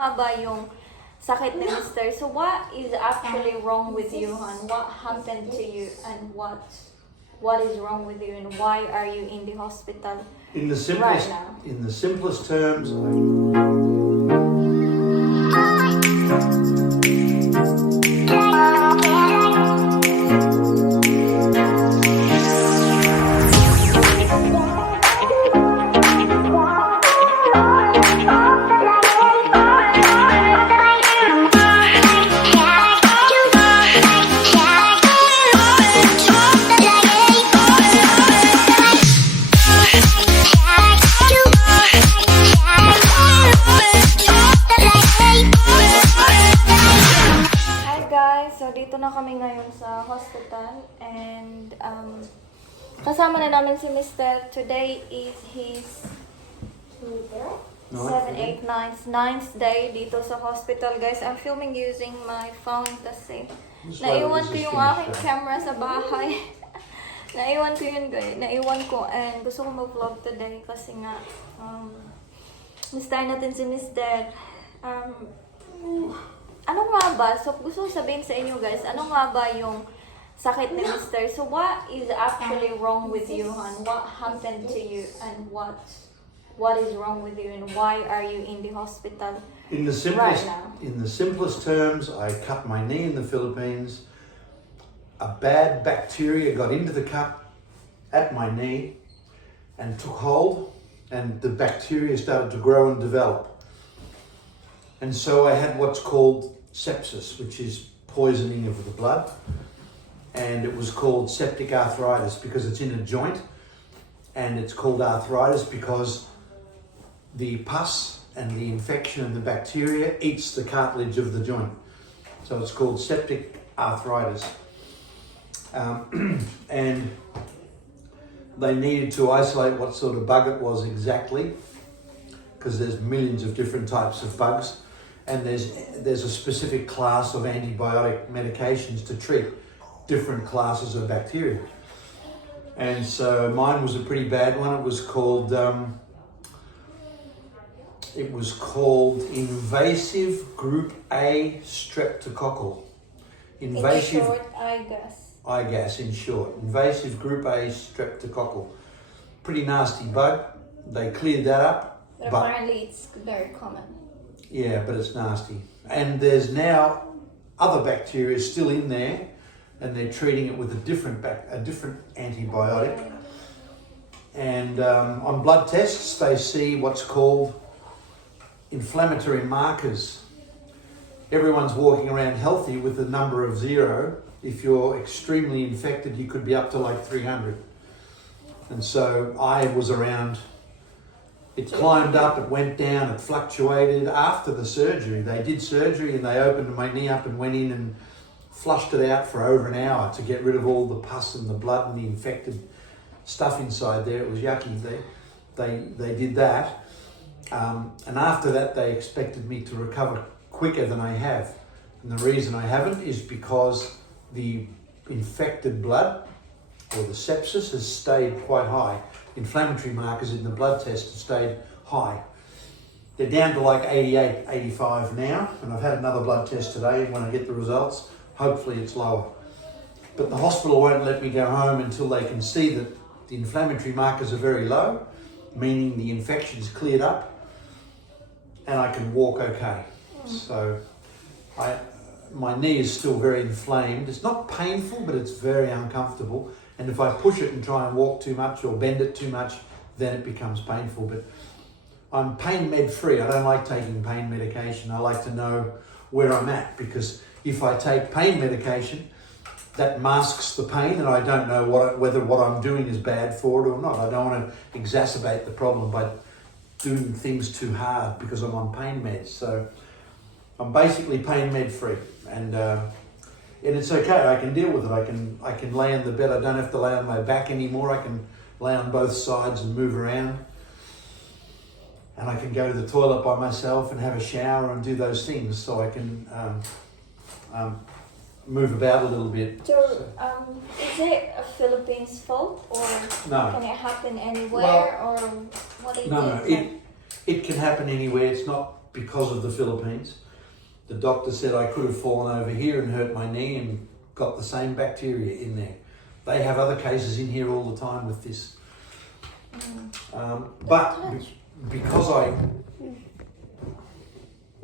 Ba yung sakit ni Mister. So what is actually wrong with you, and what happened to you, and what is wrong with you, and why are you in the hospital In the right simplest, now? in the simplest terms, Hi guys, so dito na kami ngayon sa hospital and kasama na namin si Mister. Today is his 7, 8, 9, 9th day dito sa hospital guys. I'm filming using my phone kasi naiwan ko yung aking camera sa bahay. Naiwan ko yun guys. Naiwan ko and gusto ko mag-vlog today kasi nga miss natin si Mister. Ano nga ba? So, gusto ko sabihin sa inyo guys, ano nga ba yung sakit ni Mister? So, what is actually wrong with you, and what happened to you, and what is wrong with you, and why are you in the hospital in the right simplest, now? in the simplest terms, I cut my knee in the Philippines. A bad bacteria got into the cup at my knee and took hold, and the bacteria started to grow and develop. And so I had what's called sepsis, which is poisoning of the blood. And it was called septic arthritis because it's in a joint. And it's called arthritis because the pus and the infection and the bacteria eats the cartilage of the joint. So it's called septic arthritis. And they needed to isolate what sort of bug it was exactly, because there's millions of different types of bugs. And there's a specific class of antibiotic medications to treat different classes of bacteria. And so mine was a pretty bad one. It was called invasive group A streptococcal. Invasive In short, I guess. IGAS in short. Invasive group A streptococcal. Pretty nasty bug. They cleared that up. But apparently it's very common. Yeah, but it's nasty. And there's now other bacteria still in there, and they're treating it with a different antibiotic. And on blood tests, they see what's called inflammatory markers. Everyone's walking around healthy with a number of 0. If you're extremely infected, you could be up to like 300. And so I was around. It climbed up, it went down, it fluctuated after the surgery. They did surgery and they opened my knee up and went in and flushed it out for over an hour to get rid of all the pus and the blood and the infected stuff inside there. It was yucky. They did that. And after that, they expected me to recover quicker than I have. And the reason I haven't is because the infected blood or the sepsis has stayed quite high. Inflammatory markers in the blood test have stayed high. They're down to like 88, 85 now, and I've had another blood test today, and when I get the results, hopefully it's lower. But the hospital won't let me go home until they can see that the inflammatory markers are very low, meaning the infection's cleared up, and I can walk okay. So my knee is still very inflamed. It's not painful, but it's very uncomfortable. And if I push it and try and walk too much or bend it too much, then it becomes painful. But I'm pain med free. I don't like taking pain medication. I like to know where I'm at, because if I take pain medication, that masks the pain, and I don't know whether what I'm doing is bad for it or not. I don't want to exacerbate the problem by doing things too hard because I'm on pain meds. So I'm basically pain med free, and it's okay. I can deal with it. I can lay in the bed. I don't have to lay on my back anymore. I can lay on both sides and move around. And I can go to the toilet by myself and have a shower and do those things, so I can move about a little bit. So, is it a Philippines fault, or No. can it happen anywhere, or what is it? No, it can happen anywhere. It's not because of the Philippines. The doctor said I could have fallen over here and hurt my knee and got the same bacteria in there. They have other cases in here all the time with this. Because I...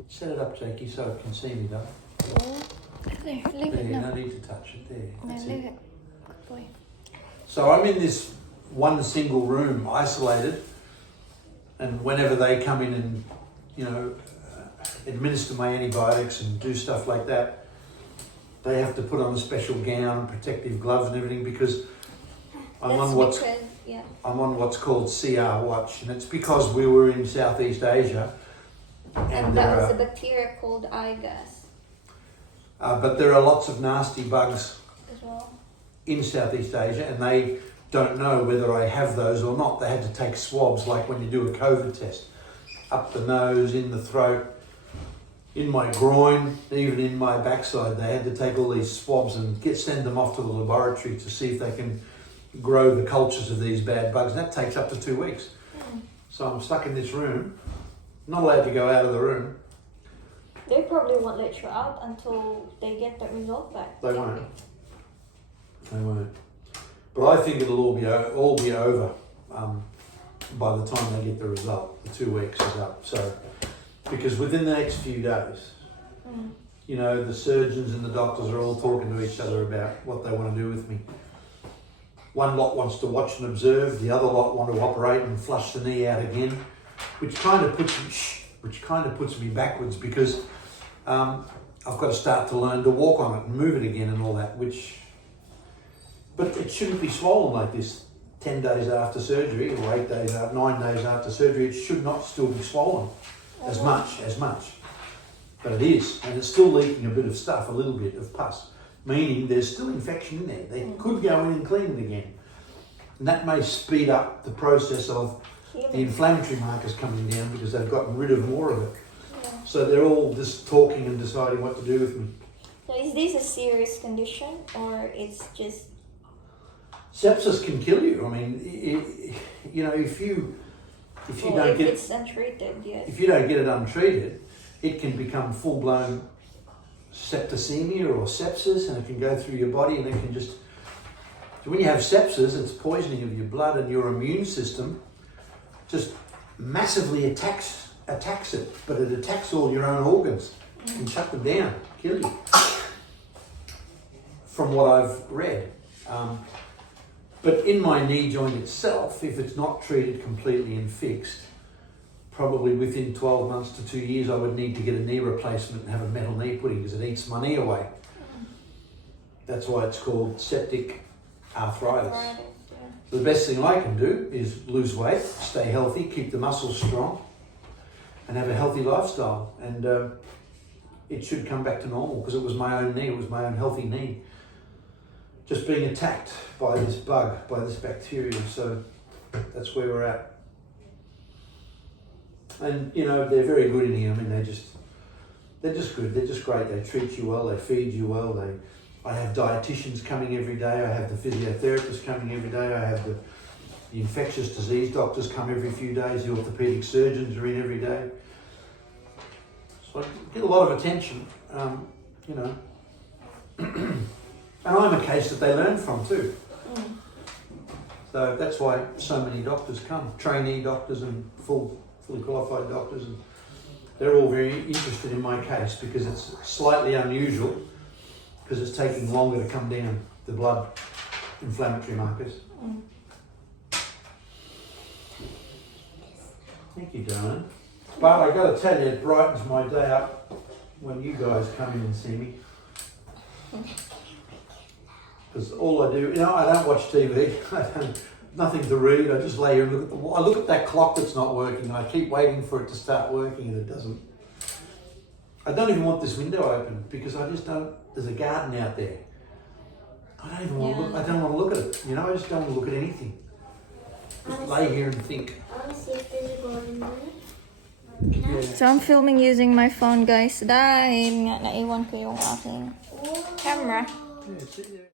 Set it up, Jakey, so it can see me, though. There, leave There, it now. no need to touch it. There. No, That's leave it. it. Good boy. So I'm in this one single room, isolated, and whenever they come in and, you know, administer my antibiotics and do stuff like that, they have to put on a special gown, protective gloves and everything, because I'm on what's called CR watch, and it's because we were in Southeast Asia, And that was a bacteria called gas but there are lots of nasty bugs as well. in Southeast Asia, and they don't know whether I have those or not. They had to take swabs, like when you do a COVID test, up the nose, in the throat, in my groin, even in my backside. They had to take all these swabs and send them off to the laboratory to see if they can grow the cultures of these bad bugs. And that takes up to 2 weeks. So I'm stuck in this room, not allowed to go out of the room. They probably won't let you out until they get the result back. They won't. They won't. But I think it'll all be over by the time they get the result. The 2 weeks is up. So, because within the next few days, you know, the surgeons and the doctors are all talking to each other about what they want to do with me. One lot wants to watch and observe. The other lot want to operate and flush the knee out again, which kind of puts me backwards, because I've got to start to learn to walk on it and move it again and all that. But it shouldn't be swollen like this 10 days after surgery, or 8 days, 9 days after surgery. It should not still be swollen as much. But it is, and it's still leaking a bit of stuff, a little bit of pus, meaning there's still infection in there. They could go in and clean it again. And that may speed up the process of the inflammatory markers coming down, because they've gotten rid of more of it. Yeah. So they're all just talking and deciding what to do with me. So is this a serious condition, or it's just... Sepsis can kill you. I mean, you know, if it's untreated, yes. if you don't get it untreated, it can become full-blown septicemia or sepsis, and it can go through your body, and it can just... So when you have sepsis, it's poisoning of your blood, and your immune system just massively attacks it, but it attacks all your own organs and shut them down, kill you. From what I've read. But in my knee joint itself, if it's not treated completely and fixed, probably within 12 months to 2 years, I would need to get a knee replacement and have a metal knee put in, because it eats my knee away. That's why it's called septic arthritis. So the best thing I can do is lose weight, stay healthy, keep the muscles strong, and have a healthy lifestyle. And it should come back to normal, because it was my own knee, it was my own healthy knee, just being attacked by this bug, by this bacteria. So that's where we're at. And you know, they're very good in here. I mean, they're just good. They're just great. They treat you well. They feed you well. I have dietitians coming every day. I have the physiotherapists coming every day. I have the infectious disease doctors come every few days. The orthopedic surgeons are in every day. So I get a lot of attention, you know. And I'm a case that they learn from too. So that's why so many doctors come, trainee doctors and fully qualified doctors, and they're all very interested in my case, because it's slightly unusual, because it's taking longer to come down, the blood inflammatory markers. Thank you, darling. But I got to tell you, it brightens my day up when you guys come in and see me. Because all I do, you know, I don't watch TV. Nothing to read. I just lay here and look at the wall. I look at that clock that's not working, and I keep waiting for it to start working, and it doesn't. I don't even want this window open, because I just don't. There's a garden out there. I don't even want to look. I don't want to look at it. You know, I just don't want to look at anything. Just lay here and think. I want to see if there's a golden one. Yeah. So I'm filming using my phone, guys, dahil nga naiwan ko yung aking camera. Yeah, sit there.